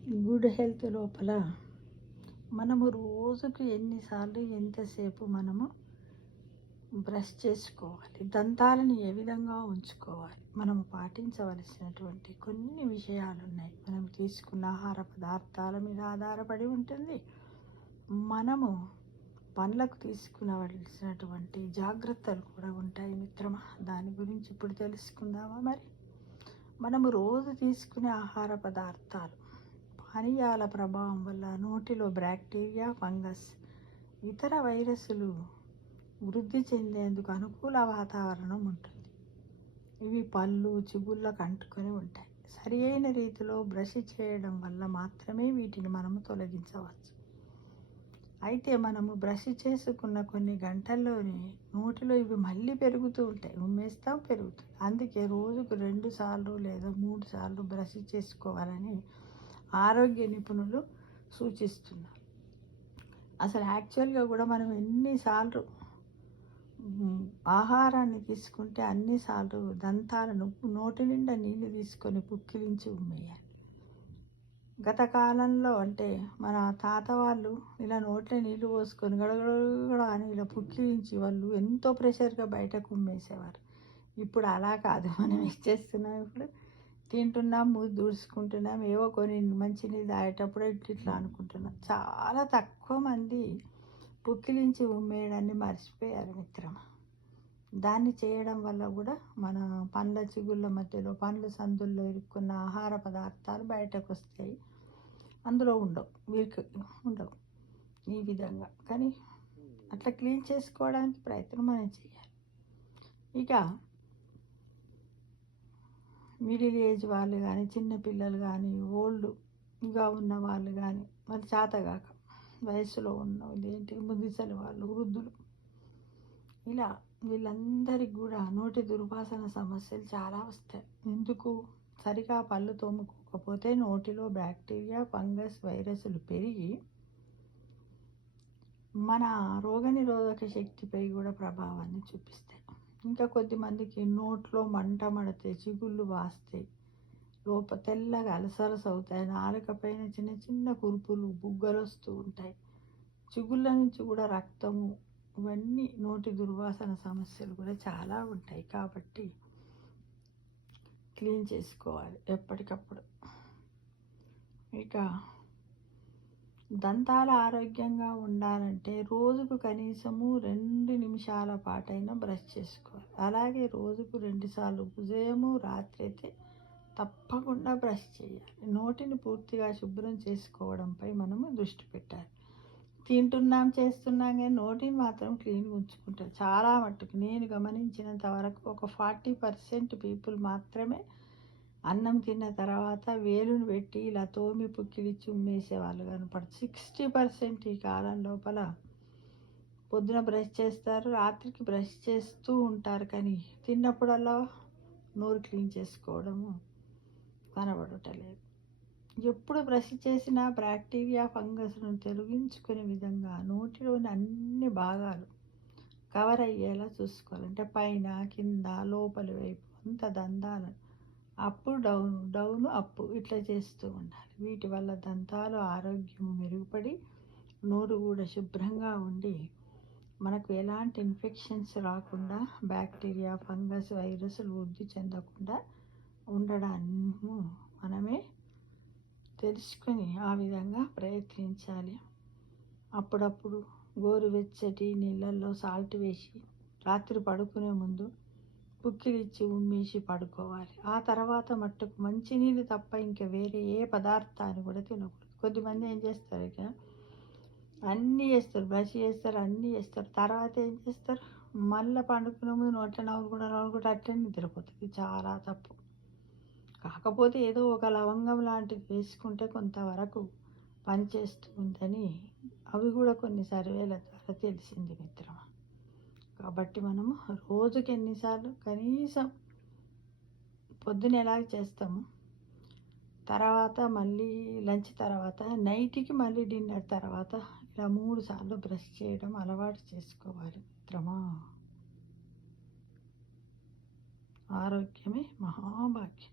Good health లోపల మనము రోజుకు ఎన్నిసార్లు ఎంతసేపు మనము బ్రష్ చేసుకోవాలి, దంతాలను ఏ విధంగా ఉంచుకోవాలి, మనము పాటించవలసినటువంటి కొన్ని విషయాలు ఉన్నాయి. మనం తీసుకున్న ఆహార పదార్థాల మీద ఆధారపడి ఉంటుంది. మనము పనులకు తీసుకునవలసినటువంటి జాగ్రత్తలు కూడా ఉంటాయి మిత్రమా. దాని గురించి ఇప్పుడు తెలుసుకుందామా మరి. మనము రోజు తీసుకునే ఆహార పదార్థాలు పానీయాల ప్రభావం వల్ల నోటిలో బ్యాక్టీరియా, ఫంగస్, ఇతర వైరస్లు వృద్ధి చెందేందుకు అనుకూల వాతావరణం ఉంటుంది. ఇవి పళ్ళు, చిగుళ్ళకు అంటుకొని ఉంటాయి. సరి అయిన రీతిలో బ్రష్ చేయడం వల్ల మాత్రమే వీటిని మనము తొలగించవచ్చు. అయితే మనము బ్రష్ చేసుకున్న కొన్ని గంటల్లోనే నోటిలో ఇవి మళ్ళీ పెరుగుతూ ఉంటాయి, ఉమ్మేస్తాం, పెరుగుతుంది. అందుకే రోజుకు 2 సార్లు లేదా 3 సార్లు బ్రష్ చేసుకోవాలని ఆరోగ్య నిపుణులు సూచిస్తున్నారు. అసలు యాక్చువల్గా కూడా మనం ఎన్నిసార్లు ఆహారాన్ని తీసుకుంటే అన్నిసార్లు దంతాలను నోటి నిండా నీళ్ళు తీసుకొని పుక్కిలించి ఉమ్మేయాలి. గత కాలంలో అంటే మన తాత వాళ్ళు ఇలా నోట్లో నీళ్ళు పోసుకొని గడగడ అని ఇలా పుక్కిలించి వాళ్ళు ఎంతో ప్రెషర్గా బయటకు ఉమ్మేసేవారు. ఇప్పుడు అలా కాదు. మనం ఇచ్చేస్తున్నాం. ఇప్పుడు తింటున్నాం, మూతి దూడ్చుకుంటున్నాం, ఏవో కొన్ని మంచినీళ్ళు తాగేటప్పుడు ఇట్లా అనుకుంటున్నాం. చాలా తక్కువ మంది పుక్కిలించి ఉమ్మేయడాన్ని మర్చిపోయారు మిత్రమా. దాన్ని చేయడం వల్ల కూడా మన పండ్ల చిగుళ్ళ మధ్యలో, పండ్ల సందుల్లో ఇరుక్కున్న ఆహార పదార్థాలు బయటకు వస్తాయి. అందులో వీరికి ఉండవు ఈ విధంగా. కానీ అట్లా క్లీన్ చేసుకోవడానికి ప్రయత్నం మనం చేయాలి. ఇక మిడిల్ ఏజ్ వాళ్ళు కానీ, చిన్నపిల్లలు కానీ, ఓల్డ్గా ఉన్న వాళ్ళు కానీ, వాళ్ళు చేతగాక వయసులో ఉన్న ముదిసలి వాళ్ళు, వృద్ధులు, ఇలా వీళ్ళందరికీ కూడా నోటి దుర్వాసన సమస్యలు చాలా వస్తాయి. ఎందుకు? సరిగా పళ్ళు తోముకోకపోతే నోటిలో బ్యాక్టీరియా, ఫంగస్, వైరస్లు పెరిగి మన రోగనిరోధక శక్తిపై కూడా ప్రభావాన్ని చూపిస్తాయి. ఇంకా కొద్దిమందికి నోట్లో మంట మడితే, చిగుళ్ళు వాస్తాయి, తెల్లగా అలసరస్ అవుతాయి, నాలుక పైన చిన్న చిన్న కురుపులు, బుగ్గలు వస్తూ ఉంటాయి, చిగుళ్ళ నుంచి కూడా రక్తము, ఇవన్నీ నోటి దుర్వాసన సమస్యలు కూడా చాలా ఉంటాయి. కాబట్టి క్లీన్ చేసుకోవాలి ఎప్పటికప్పుడు. ఇక దంతాలు ఆరోగ్యంగా ఉండాలంటే రోజుకు కనీసము 2 నిమిషాల పాటైనా బ్రష్ చేసుకోవాలి. అలాగే రోజుకు 2 సార్లు ఉదయము, రాత్రి అయితే తప్పకుండా బ్రష్ చేయాలి. నోటిని పూర్తిగా శుభ్రం చేసుకోవడంపై మనము దృష్టి పెట్టాలి. తింటున్నాం, చేస్తున్నాం, కానీ నోటిని మాత్రం క్లీన్గా ఉంచుకుంటారు చాలా మట్టుకు. నేను గమనించినంత వరకు ఒక 40% పీపుల్ మాత్రమే అన్నం తిన్న తర్వాత వేలును పెట్టి ఇలా తోమి పుక్కిలిచ్చి ఉమ్మేసేవాళ్ళు కనపడతారు. 60% ఈ కాలం లోపల పొద్దున బ్రష్ చేస్తారు, రాత్రికి బ్రష్ చేస్తూ ఉంటారు, కానీ తిన్నప్పుడల్లా నోరు క్లీన్ చేసుకోవడము కనబడటలేదు. ఎప్పుడు బ్రష్ చేసినా బ్యాక్టీరియా, ఫంగస్ను తొలగించుకునే విధంగా నోటిలోని అన్ని భాగాలు కవర్ అయ్యేలా చూసుకోవాలి. అంటే పైన, కింద, లోపలి వైపు అంత దంతాలను అప్పు డౌను అప్పు ఇట్లా చేస్తూ ఉండాలి. వీటి వల్ల దంతాలు ఆరోగ్యం మెరుగుపడి నోరు కూడా శుభ్రంగా ఉండి మనకు ఎలాంటి ఇన్ఫెక్షన్స్ రాకుండా, బ్యాక్టీరియా, ఫంగస్, వైరస్లు వృద్ధి చెందకుండా ఉండడాన్ని మనమే తెలుసుకొని ఆ విధంగా ప్రయత్నించాలి. అప్పుడప్పుడు గోరువెచ్చటి నీళ్ళల్లో సాల్ట్ వేసి రాత్రి పడుకునే ముందు పుక్కిలిచ్చి ఉమ్మేసి పడుకోవాలి. ఆ తర్వాత మట్టుకు మంచినీళ్ళు తప్ప ఇంకా వేరే ఏ పదార్థాన్ని కూడా తినకూడదు. కొద్దిమంది ఏం చేస్తారు, ఇక అన్నీ చేస్తారు, బ్రష్ చేస్తారు, అన్నీ చేస్తారు, తర్వాత ఏం చేస్తారు, మళ్ళీ పండుకునే ముందు నోట్లో నవ్వుకుంటూ అట్లనే నిద్రపోతుంది. చాలా తప్పు. కాకపోతే ఏదో ఒక లవంగం లాంటిది వేసుకుంటే కొంతవరకు పనిచేస్తూ ఉందని అవి కూడా కొన్ని సర్వేల ద్వారా తెలిసింది మిత్రమా. కాబట్టి మనము రోజుకి ఎన్నిసార్లు, కనీసం పొద్దున ఎలాగ చేస్తాము, తర్వాత మళ్ళీ లంచ్ తర్వాత, నైట్కి మళ్ళీ డిన్నర్ తర్వాత ఇలా 3 సార్లు బ్రష్ చేయడం అలవాటు చేసుకోవాలి మిత్రమా. ఆరోగ్యమే మహాభాగ్యం.